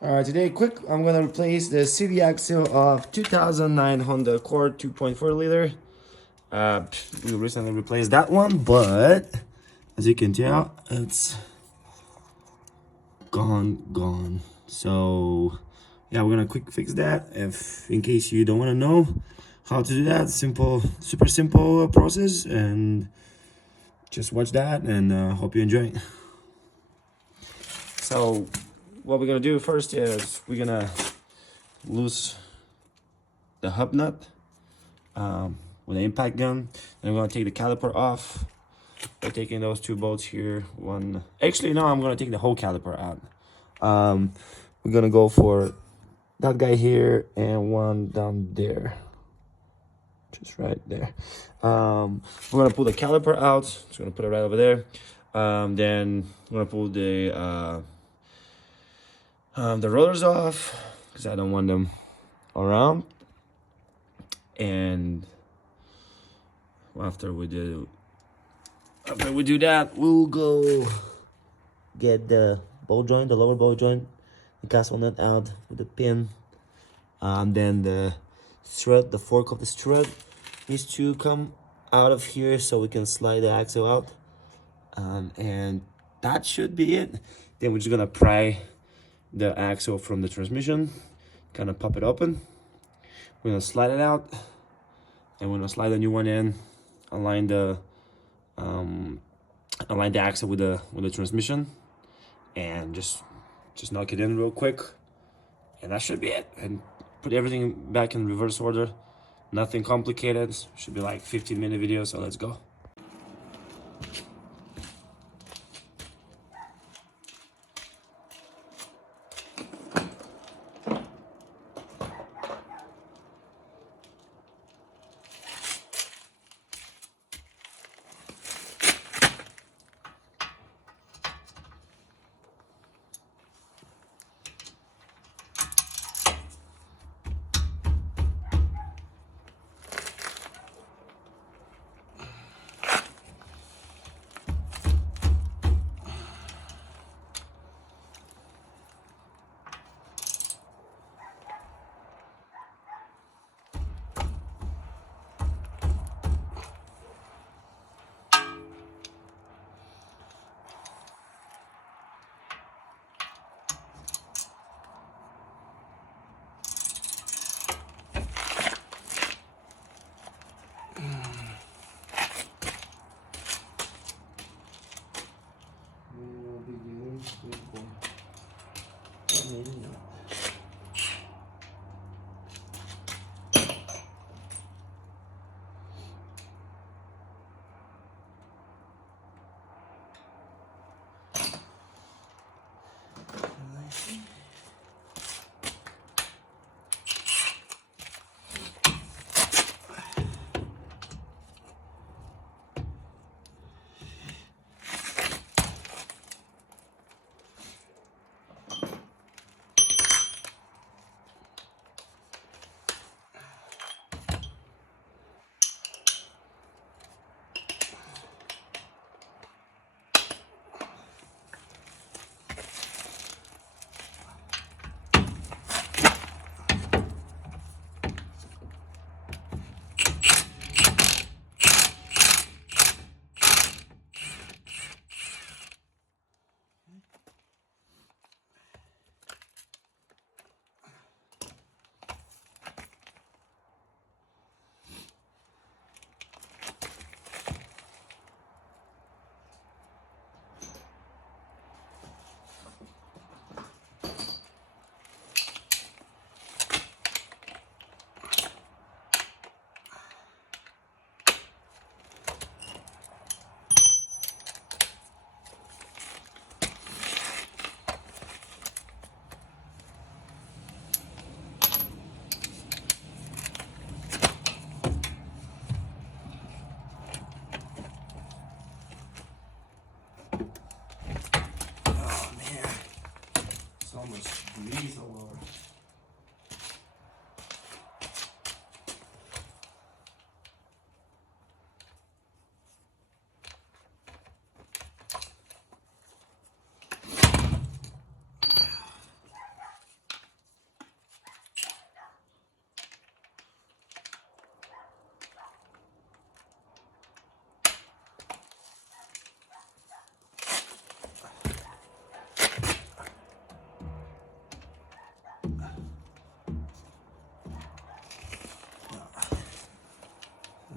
Today, I'm gonna replace the CV axle of 2009 Honda Accord 2.4 liter. We recently replaced that one, but as you can tell, it's gone. So yeah, we're gonna quick fix that. If in case you don't want to know how to do that, super simple process, and just watch that and hope you enjoy it. So what we're gonna do first is we're gonna loose the hub nut with an impact gun. And I'm gonna take the caliper off by taking those two bolts here. Actually, no, I'm gonna take the whole caliper out. We're gonna go for that guy here and one down there, just right there. We're gonna pull the caliper out. Just gonna put it right over there. Then I'm gonna pull the rollers off because I don't want them around. And after we do that, we'll go get the ball joint, the lower ball joint, the castle nut out with the pin. Then the strut, the fork of the strut needs to come out of here so we can slide the axle out. And that should be it. Then we're just gonna pry the axle from the transmission, kind of pop it open. We're gonna slide it out, and we're gonna slide the new one in, align the axle with the transmission, and just knock it in real quick, and that should be it. And put everything back in reverse order. Nothing complicated. Should be like 15-minute video. So let's go. So much grease all over.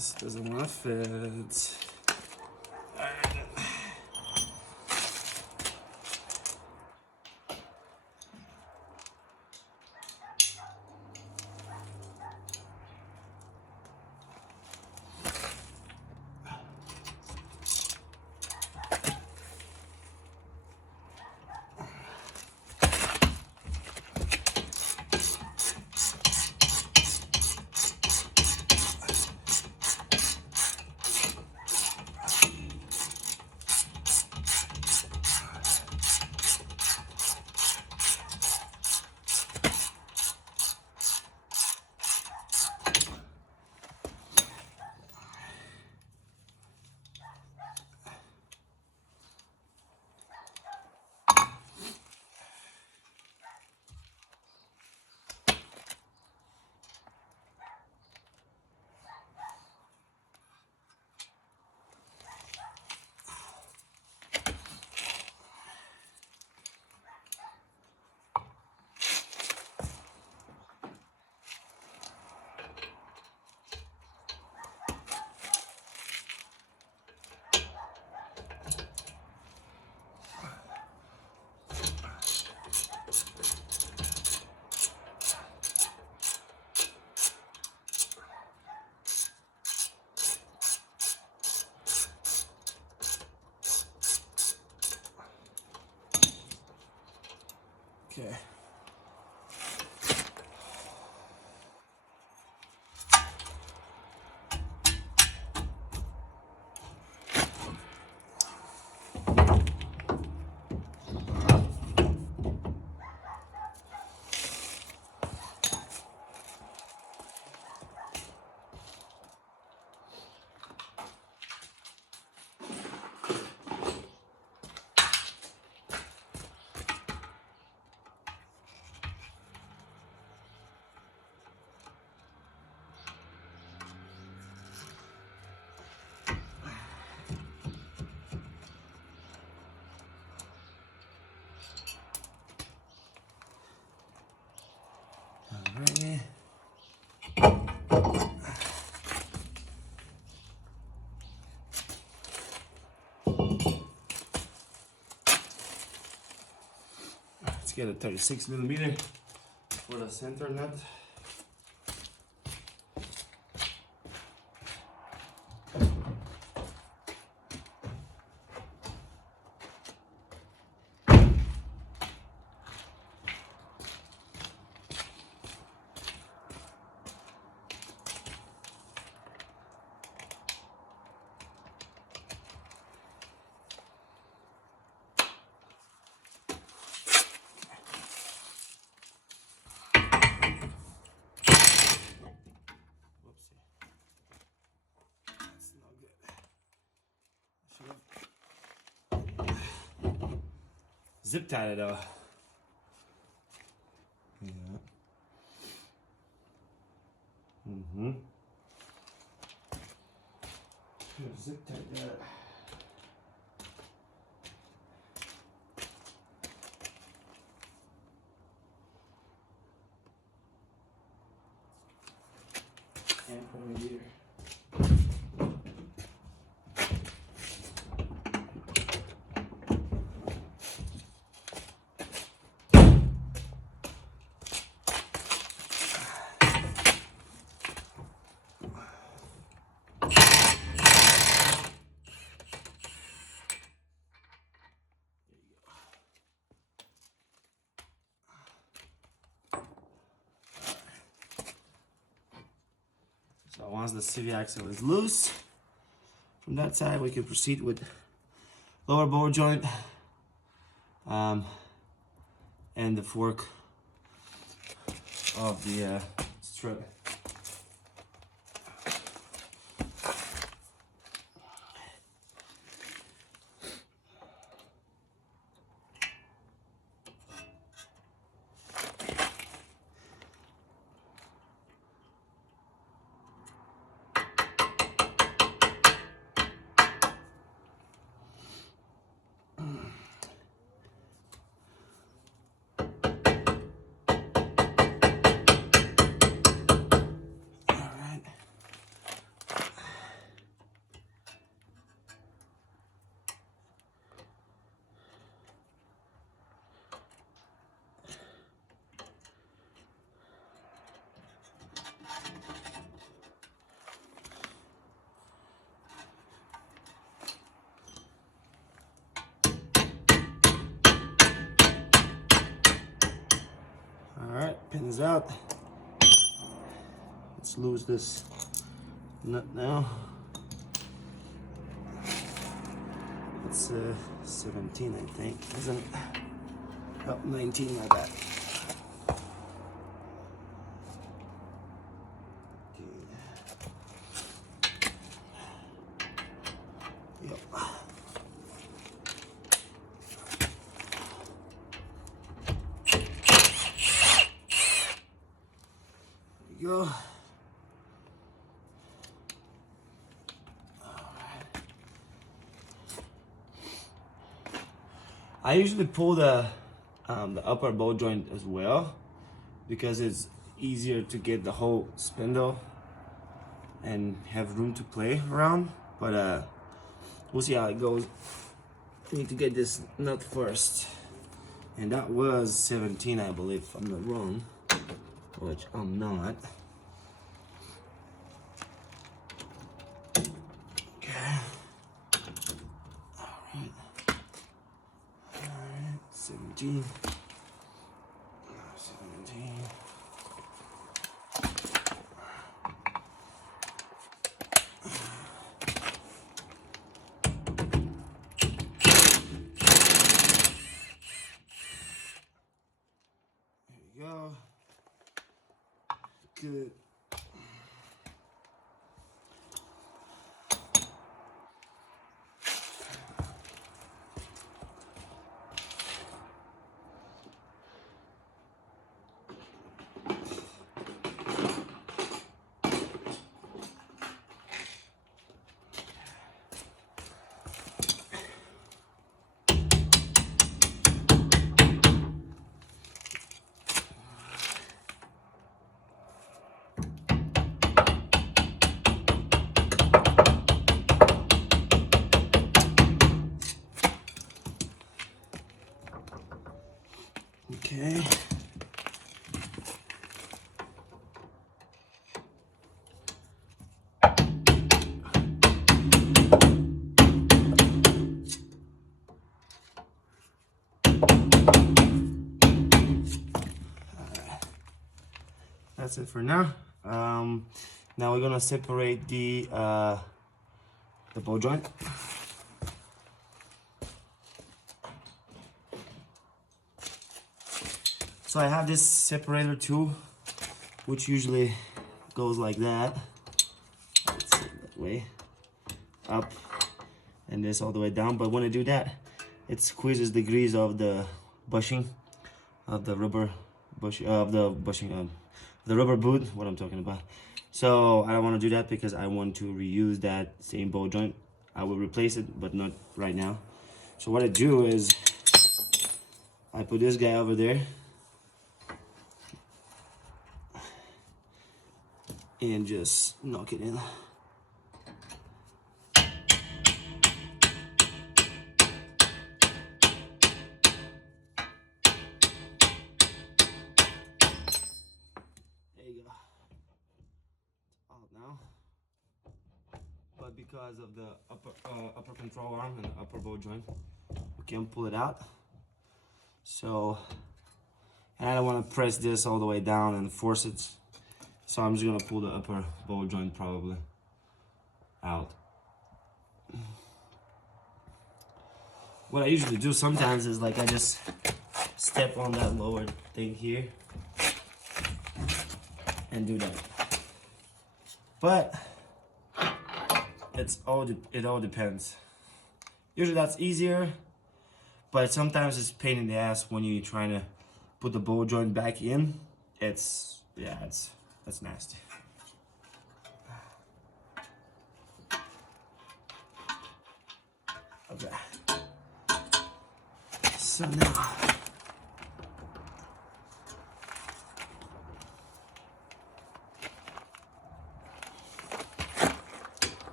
This doesn't want to fit. Okay. Alrighty. Let's get a 36mm for the center nut. Zip tied it though. Yeah. Zip tied that. And put it here. So once the CV axle is loose from that side, we can proceed with lower bore joint and the fork of the strut. Alright, pins out. Let's lose this nut now. It's 17, I think, isn't it? Oh, 19, my bad. Yep. There we go. I usually pull the upper ball joint as well because it's easier to get the whole spindle and have room to play around. But we'll see how it goes. I need to get this nut first, and that was 17, I believe, if I'm not wrong, which I'm not. Okay. All right. 17. 17. There you go. Good. Okay. That's it for now. Now we're gonna separate the ball joint. So I have this separator tool, which usually goes like that. Let's see, that way, up, and this all the way down. But when I do that, it squeezes the grease of the bushing, of the rubber bushing, the rubber boot. What I'm talking about. So I don't want to do that because I want to reuse that same ball joint. I will replace it, but not right now. So what I do is I put this guy over there. And just knock it in. There you go. It's out now. But because of the upper control arm and the upper ball joint, we can't pull it out. So, and I don't want to press this all the way down and force it. So I'm just gonna pull the upper ball joint probably out. What I usually do sometimes is like I just step on that lower thing here and do that. But it all depends. Usually that's easier, but sometimes it's a pain in the ass when you're trying to put the ball joint back in. That's nasty. Okay. So now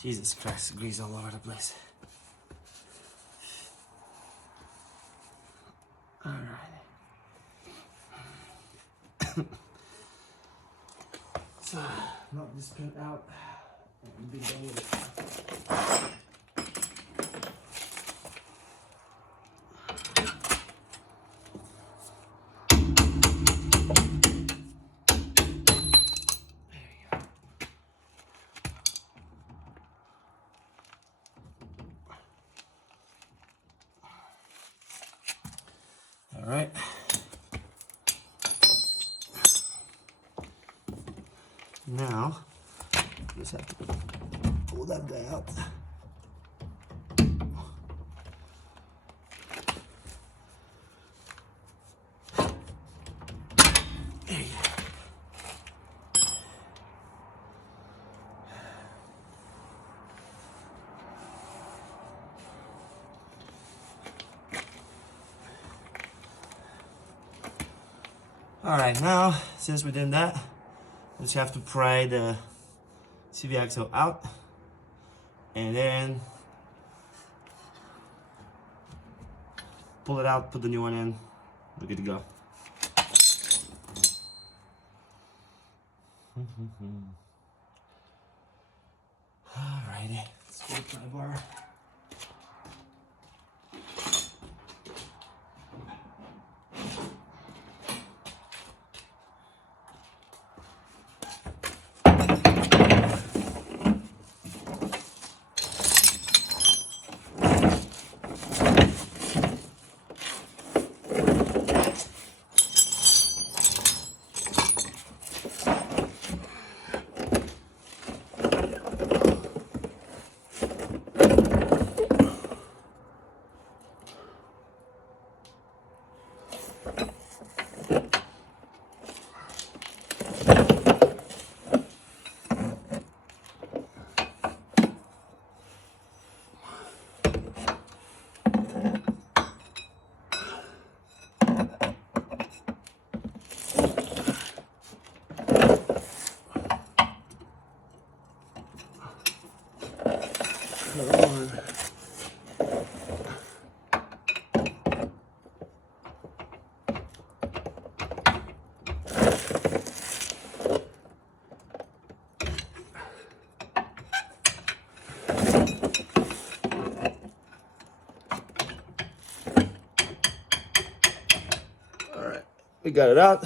Jesus Christ, grease all over the place. All right. So, knock this pin out and be done with it. All right. Now, just have to pull that guy out. There you go. All right, now, since we did that, we just have to pry the CV axle out, and then pull it out, put the new one in, we're good to go. Alrighty, let's go to the pry bar. Alright, we got it out.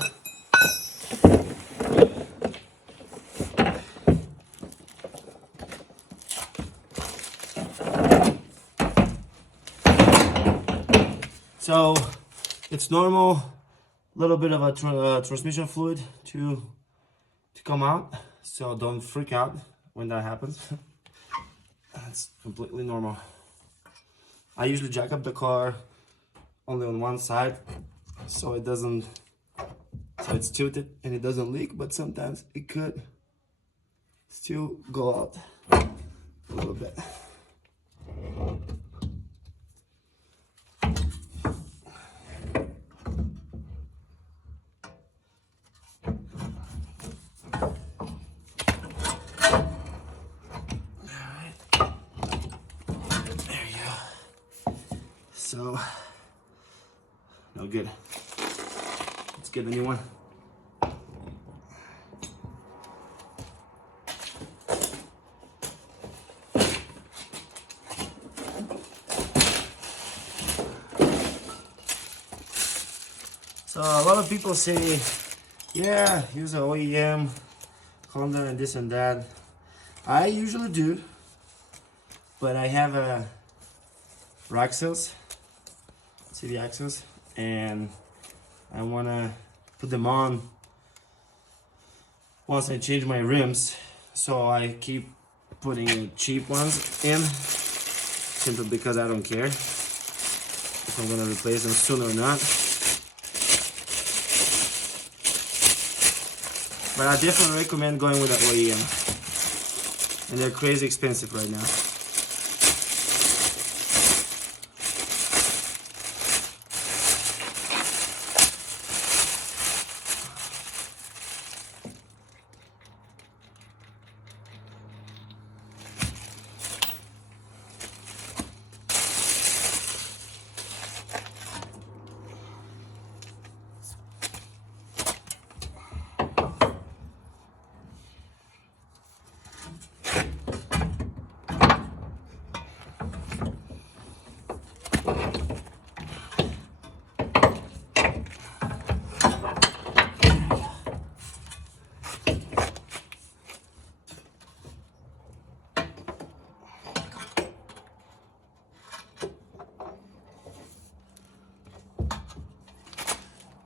So it's normal, a little bit of a transmission fluid to come out. So don't freak out when that happens. That's completely normal. I usually jack up the car only on one side, so it doesn't, so it's tilted and it doesn't leak. But sometimes it could still go out a little bit. So, no good. Let's get a new one. So a lot of people say, yeah, use an OEM, Honda and this and that. I usually do, but I have a axles, CV axles, and I wanna put them on once I change my rims, so I keep putting cheap ones in, simply because I don't care if I'm gonna replace them soon or not. But I definitely recommend going with an OEM, and they're crazy expensive right now.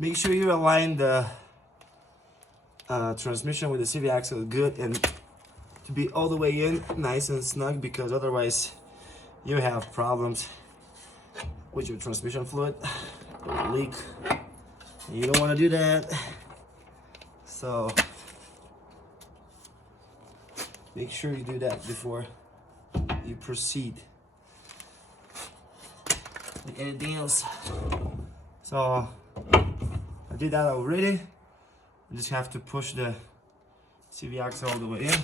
Make sure you align the transmission with the CV axle good and to be all the way in nice and snug, because otherwise you have problems with your transmission fluid or leak. You don't want to do that. So make sure you do that before you proceed with anything else. So I did that already. I just have to push the CV axle all the way in.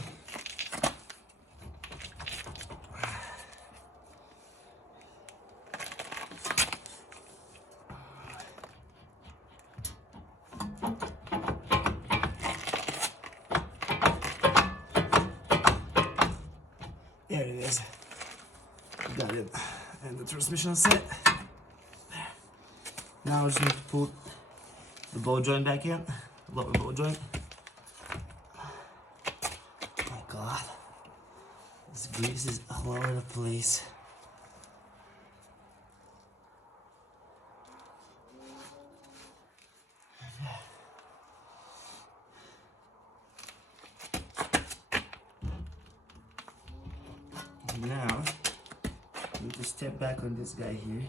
There it is. Got it. And the transmission is set. Now I just need to put the ball joint back in. Lower ball joint. Oh god. This grease is all over the place. Now, I need to step back on this guy here.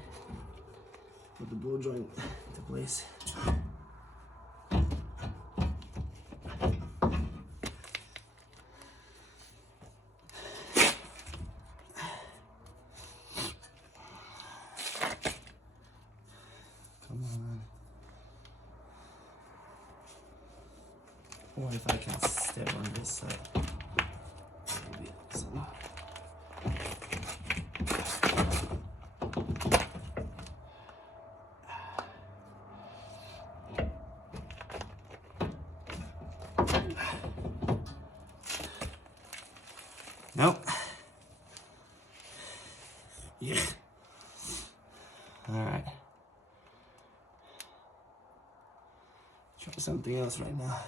Put the ball joint into place. Come on. Or if I can step on this side. Maybe awesome. Nope. Yeah. All right. Try something else right now.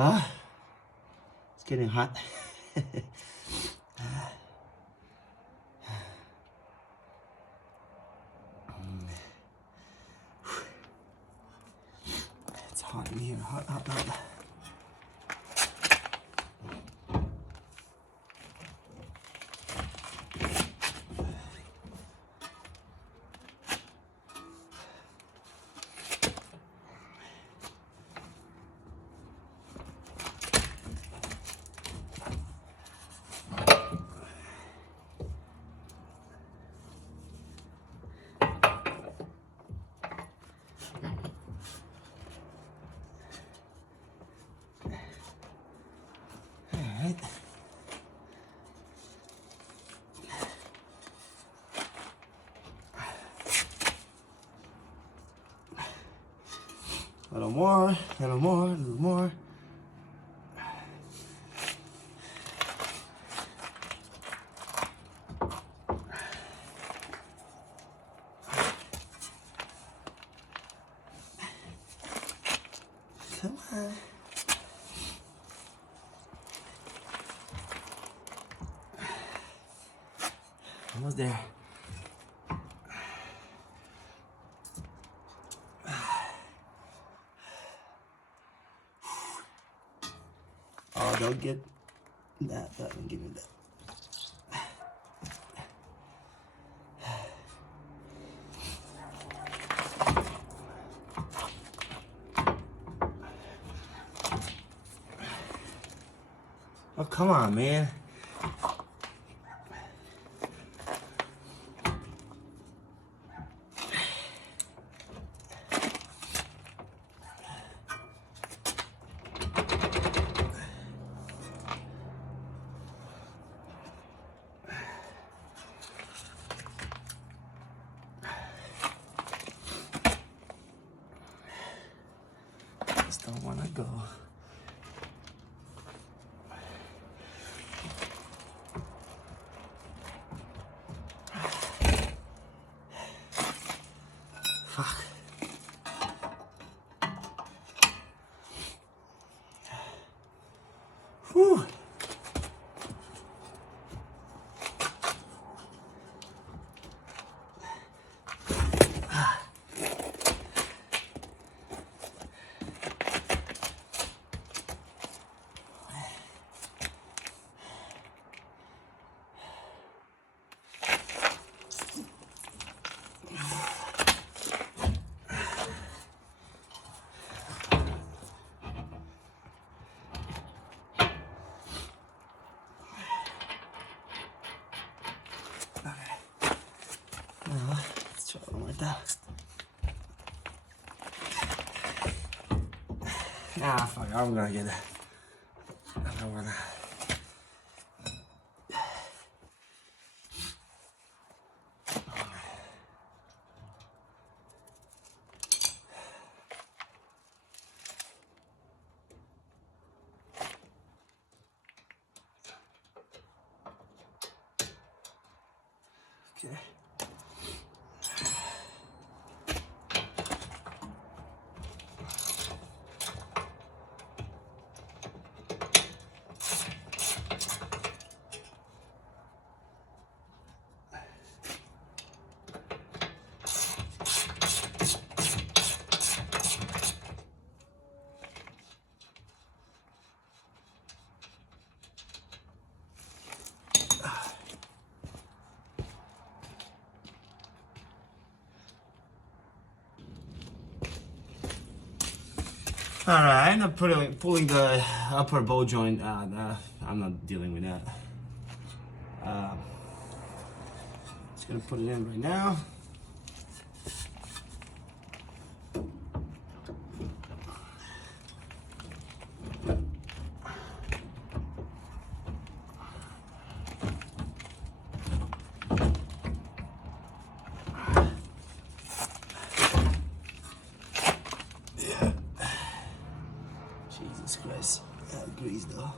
Huh? It's getting hot. It's hot in here. Hot, hot, hot. Alright. A little more, a little more, a little more. Come on. Almost there. Oh, don't get that one. Give me that. Oh, come on, man. wanna go. Fuck. Whew. Let's try one like that. Nah, fuck, I'm gonna get it. I don't wanna. Okay. Alright, I end up pulling the upper bow joint out. I'm not dealing with that. Just gonna put it in right now. Jesus Christ, that grease though.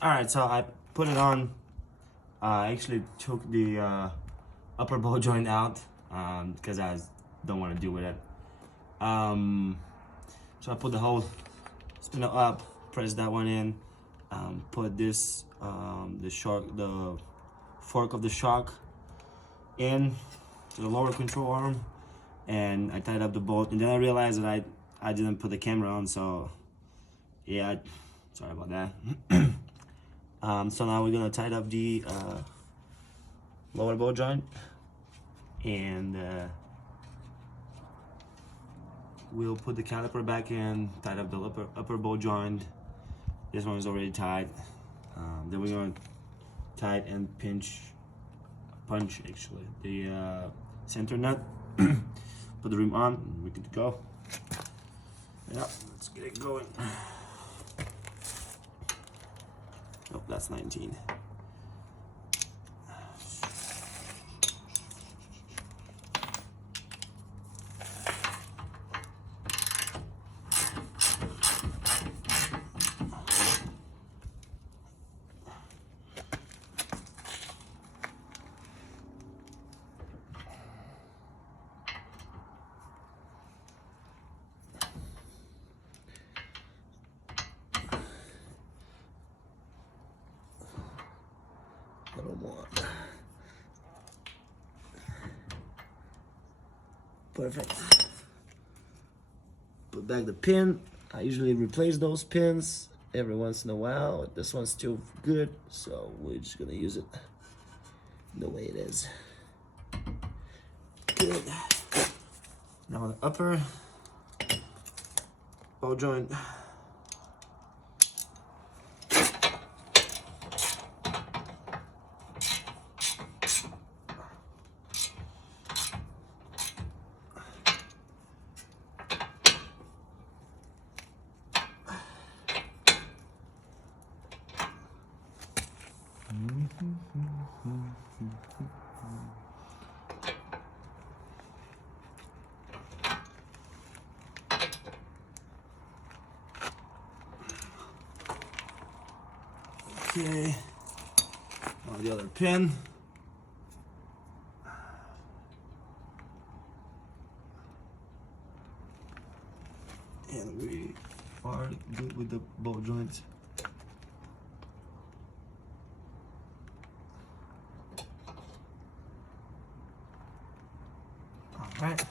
Alright, so I put it on. I actually took the upper bow joint out because I don't want to deal with it. So I put the whole spindle up, press that one in, put this the fork of the shock in to the lower control arm, and I tied up the bolt. And then I realized that I didn't put the camera on, so yeah, sorry about that. So now we're gonna tie up the lower bow joint, and we'll put the caliper back in, tie up the upper bow joint. This one is already tied. Then we're gonna tie it and punch actually the center nut. Put the rim on, and we're good to go. Yeah, let's get it going. Oh, that's 19. A little more. Perfect. Put back the pin. I usually replace those pins every once in a while. This one's still good, so we're just gonna use it the way it is. Good. Now the upper bow joint. Okay, on the other pin. And we are good with the ball joints. All right.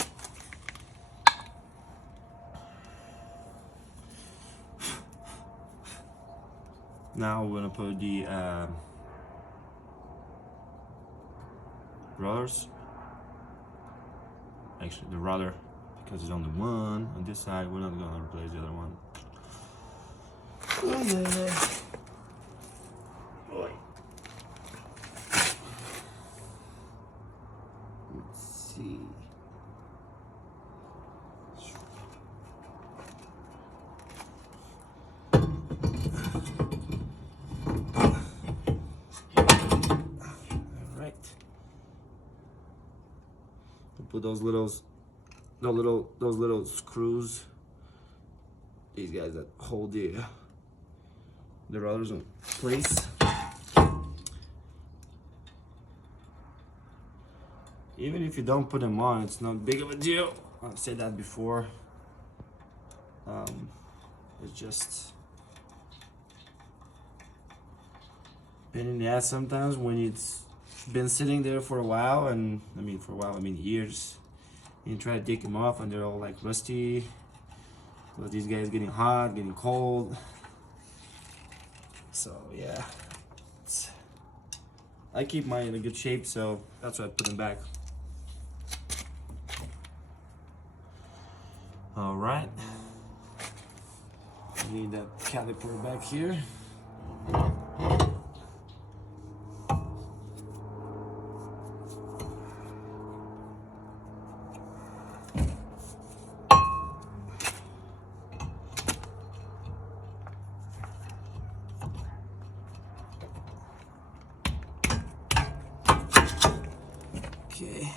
Now we're gonna put the rollers. Actually, the roller, because it's only one on this side. We're not gonna replace the other one. Oh yeah. Boy. Let's see. Put those little screws, these guys that hold the rollers in place. Even if you don't put them on, it's not big of a deal. I've said that before. It's just pain in the ass sometimes when it's been sitting there for a while, and I mean years. You try to take them off and they're all like rusty because these guys getting hot, getting cold. So yeah, I keep mine in a good shape, so that's why I put them back. All right, I need that caliper back here. Okay.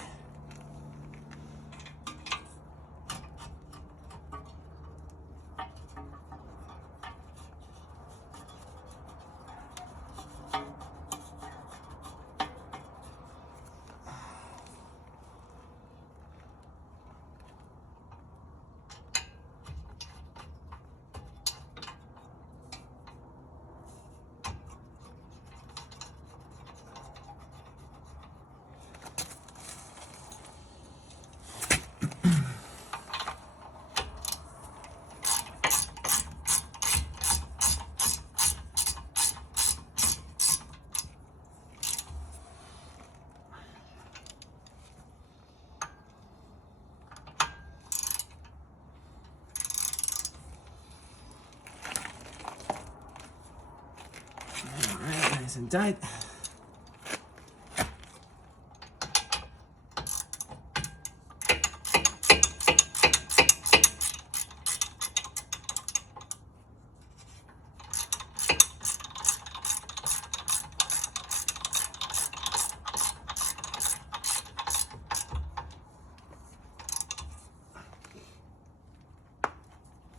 Nice and tight.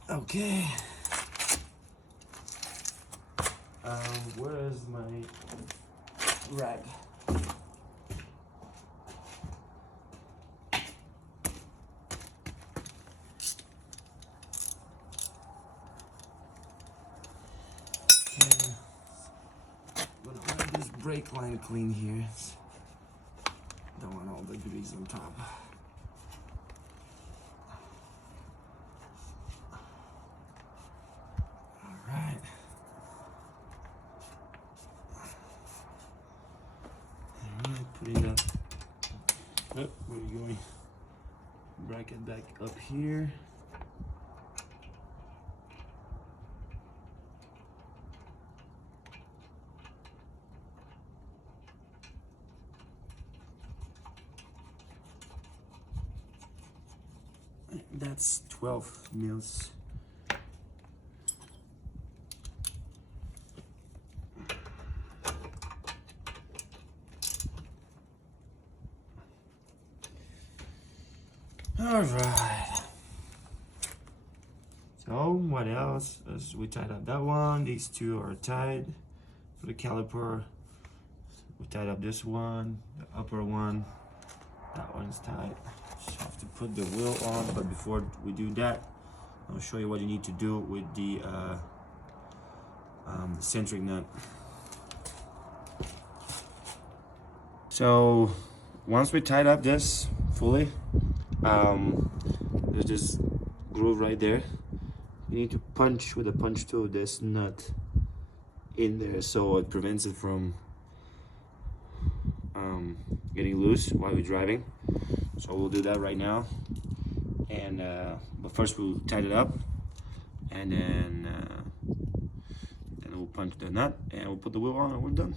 Okay. Where is my rag? Okay. I'm gonna let this brake line clean here. Don't want all the grease on top. Putting that, where are you going? Bracket back up here. That's 12 mils. All right. So what else? As we tied up that one. These two are tied for the caliper. We tied up this one, the upper one. That one's tied. Just have to put the wheel on, but before we do that, I'll show you what you need to do with the centering nut. So once we tied up this fully, there's this groove right there. You need to punch with a punch tool this nut in there so it prevents it from getting loose while we're driving. So we'll do that right now. And but first we'll tighten it up, and then we'll punch the nut and we'll put the wheel on and we're done.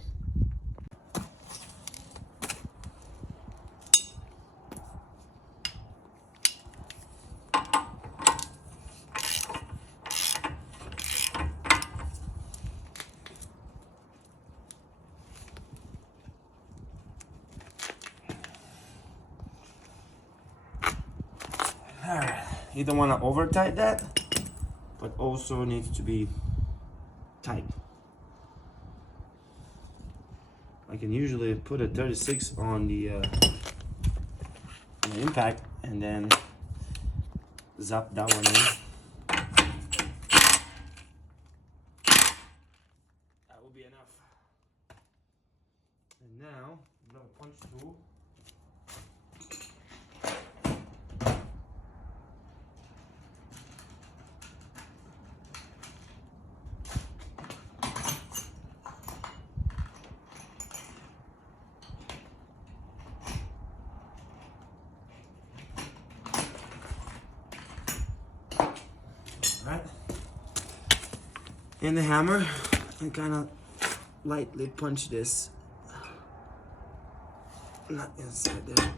Alright, you don't want to over tight that, but also needs to be tight. I can usually put a 36 on the impact and then zap that one in. That will be enough. And now, another punch tool. Right, and the hammer, and kind of lightly punch this, not inside there.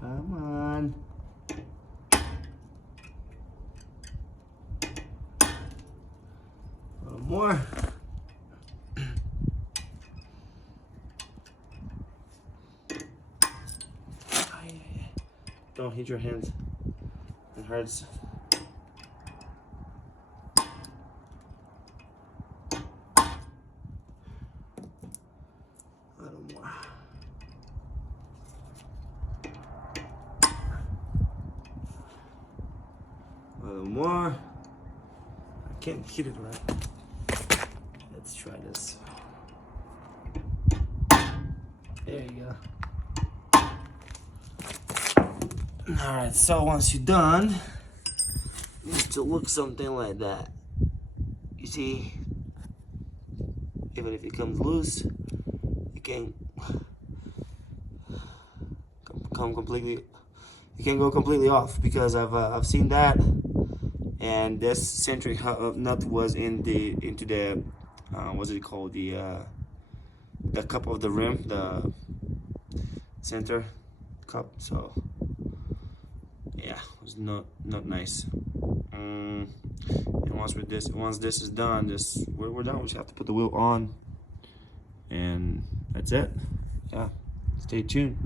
Come on. A little more. Don't hit your hands. It hurts. A little more. A little more. I can't hit it right. Let's try this. There you go. Alright, so once you're done, it needs to look something like that. You see, even if it comes loose, it can come completely. You can go completely off, because I've seen that, and this centering nut was into the what's it called, the cup of the rim, the center cup. So yeah, it was not nice. And once this is done, we're done. We just have to put the wheel on, and that's it. Yeah, stay tuned.